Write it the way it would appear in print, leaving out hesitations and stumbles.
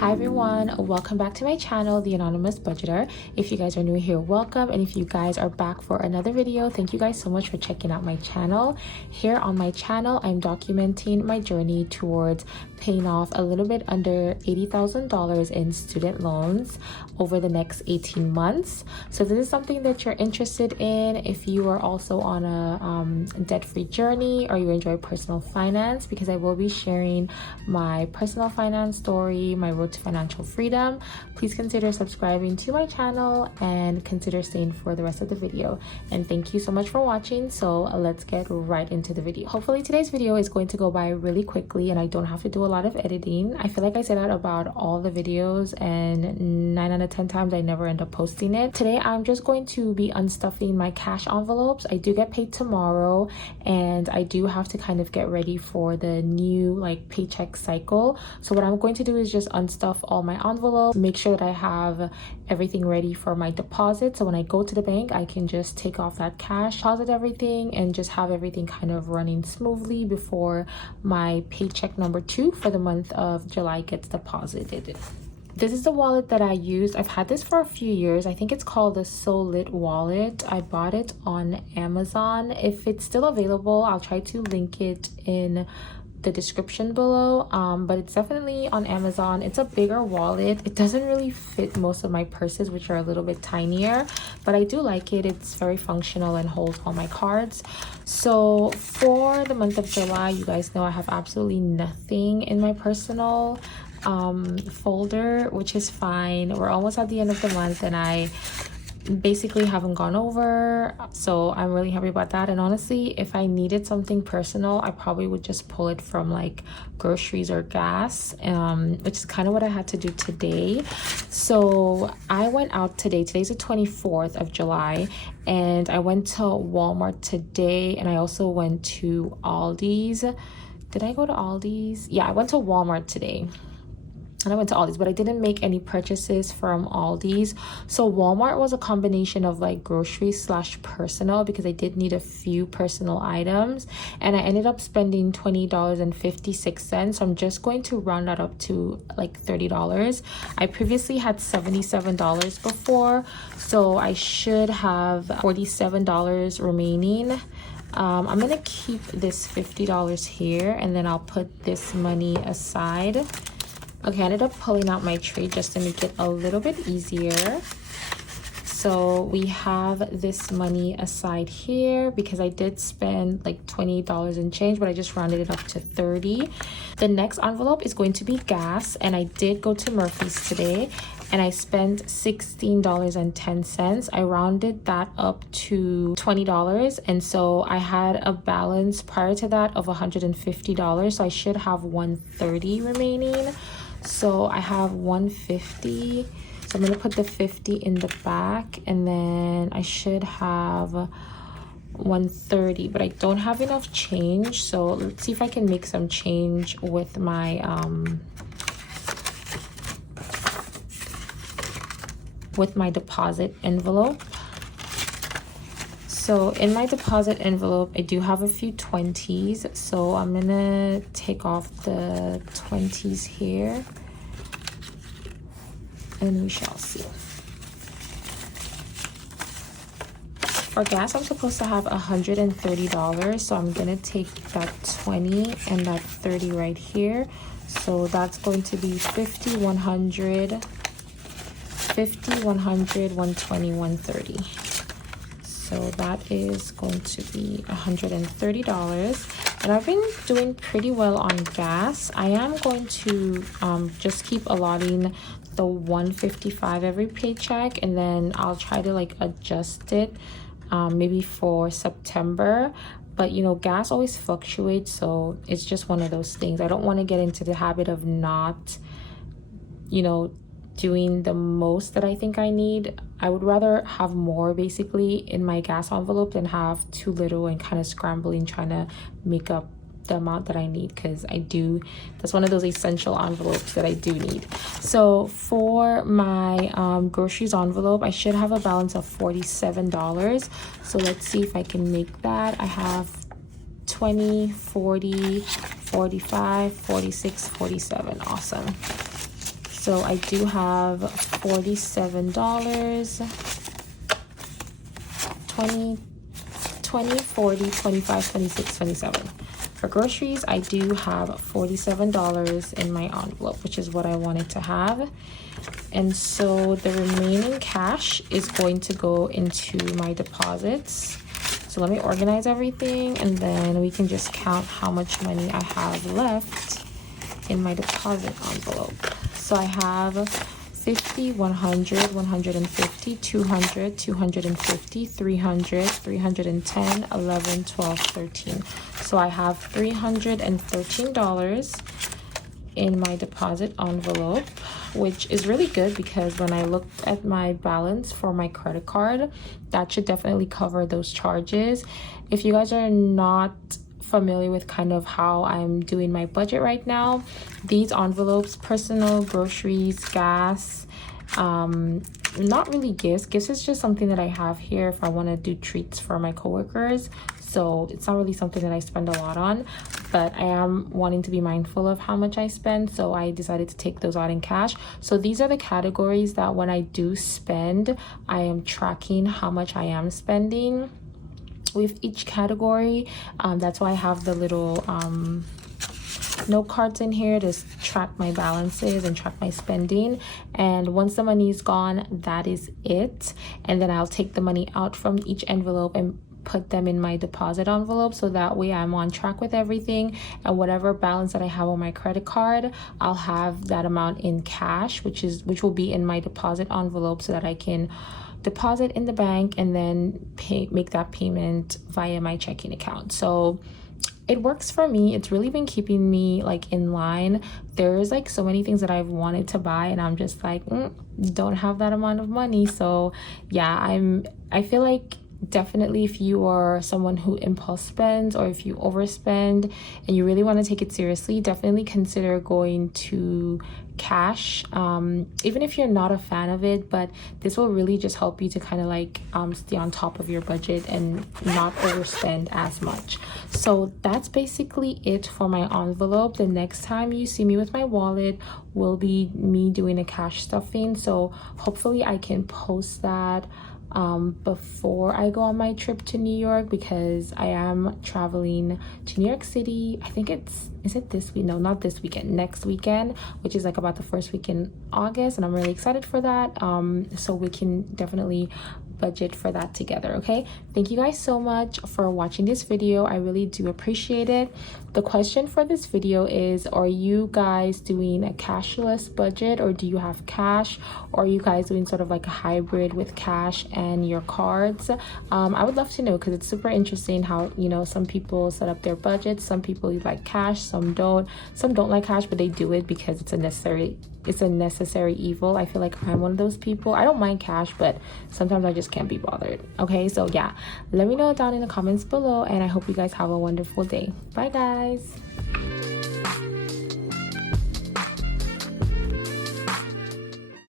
Hi everyone, welcome back to my channel, The Anonymous Budgeter. If you guys are new here, welcome, and if you guys are back for another video, thank you guys so much for checking out my channel. Here on my channel, I'm documenting my journey towards paying off a little bit under $80,000 in student loans over the next 18 months. So this is something that you're interested in if you are also on a debt-free journey or you enjoy personal finance, because I will be sharing my personal finance story, my road to financial freedom. Please consider subscribing to my channel and consider staying for the rest of the video. And thank you so much for watching. So let's get right into the video. Hopefully today's video is going to go by really quickly and I don't have to do a lot of editing. I feel like I say that about all the videos and 9 out of 10 times I never end up posting it. Today I'm just going to be unstuffing my cash envelopes. I do get paid tomorrow and I do have to kind of get ready for the new paycheck cycle. So what I'm going to do is just unstuff all my envelopes, make sure that I have everything ready for my deposit, so when I go to the bank I can just take off that cash, deposit everything, and just have everything kind of running smoothly before my paycheck number 2 for the month of July gets deposited. This is the wallet that I use. I've had this for a few years. I think it's called the So Lit wallet. I bought it on Amazon. If it's still available, I'll try to link it in the description below, but it's definitely on Amazon. It's a bigger wallet. It doesn't really fit most of my purses, which are a little bit tinier, but I do like it. It's very functional and holds all my cards. So for the month of July, you guys know I have absolutely nothing in my personal folder, which is fine. We're almost at the end of the month and I basically haven't gone over, so I'm really happy about that. And honestly, if I needed something personal, I probably would just pull it from groceries or gas, which is kind of what I had to do today. So I went out today. Today's the 24th of July and I went to Walmart today, and I also went to Aldi's. Did I go to Aldi's? Yeah, I went to Walmart today. And I went to Aldi's, but I didn't make any purchases from Aldi's. So Walmart was a combination of groceries / personal, because I did need a few personal items. And I ended up spending $20.56. So I'm just going to round that up to $30. I previously had $77 before, so I should have $47 remaining. I'm gonna keep this $50 here, and then I'll put this money aside. Okay, I ended up pulling out my tray just to make it a little bit easier. So we have this money aside here because I did spend $28 and change, but I just rounded it up to 30. The next envelope is going to be gas, and I did go to Murphy's today and I spent $16.10. I rounded that up to $20, and so I had a balance prior to that of $150, so I should have $130 remaining. So I have $150, so I'm gonna put the 50 in the back, and then I should have $130, but I don't have enough change. So let's see if I can make some change with my deposit envelope. So in my deposit envelope, I do have a few 20s. So I'm gonna take off the 20s here and we shall see. For gas, I'm supposed to have $130. So I'm gonna take that 20 and that 30 right here. So that's going to be 50, 100, 50, 100, 120, 130. So that is going to be $130, and I've been doing pretty well on gas. I am going to just keep allotting the $155 every paycheck, and then I'll try to adjust it maybe for September. But gas always fluctuates, so it's just one of those things. I don't want to get into the habit of not doing the most that I think I need. I would rather have more basically in my gas envelope than have too little and kind of scrambling trying to make up the amount that I need, because that's one of those essential envelopes that I do need. So for my groceries envelope, I should have a balance of $47. So let's see if I can make that. I have 20, 40, 45, 46, 47. Awesome. So I do have $47, 20, 40, 25, 26, 27. For groceries, I do have $47 in my envelope, which is what I wanted to have. And so the remaining cash is going to go into my deposits. So let me organize everything, and then we can just count how much money I have left in my deposit envelope. So I have 50, 100, 150, 200, 250, 300, 310, 11, 12, 13. So I have $313 in my deposit envelope, which is really good because when I looked at my balance for my credit card, that should definitely cover those charges. If you guys are not familiar with kind of how I'm doing my budget right now, these envelopes, personal, groceries, gas, not really gifts is just something that I have here if I want to do treats for my coworkers. So it's not really something that I spend a lot on, but I am wanting to be mindful of how much I spend, so I decided to take those out in cash. So these are the categories that when I do spend, I am tracking how much I am spending with each category. That's why I have the little note cards in here to track my balances and track my spending. And once the money is gone, that is it. And then I'll take the money out from each envelope and put them in my deposit envelope, so that way I'm on track with everything, and whatever balance that I have on my credit card, I'll have that amount in cash, which will be in my deposit envelope, so that I can deposit in the bank and then make that payment via my checking account. So it works for me. It's really been keeping me like in line. There's like so many things that I've wanted to buy, and I'm just like don't have that amount of money. So yeah, I feel like definitely if you are someone who impulse spends, or if you overspend and you really want to take it seriously, definitely consider going to cash, even if you're not a fan of it. But this will really just help you to kind of like stay on top of your budget and not overspend as much. So that's basically it for my envelope. The next time you see me with my wallet will be me doing a cash stuffing, so hopefully I can post that before I go on my trip to New York, because I am traveling to New York City. I think is it this week? No, not this weekend, next weekend, which is like about the first week in August, and I'm really excited for that. So we can definitely budget for that together. Okay, thank you guys so much for watching this video. I really do appreciate it. The question for this video is, are you guys doing a cashless budget, or do you have cash, or are you guys doing sort of like a hybrid with cash and your cards? I would love to know, because it's super interesting how, you know, some people set up their budgets. Some people like cash, some don't like cash, but they do it because it's a necessary evil. I feel like I'm one of those people. I don't mind cash, but sometimes I just can't be bothered. Okay, so yeah, let me know down in the comments below, and I hope you guys have a wonderful day. Bye guys.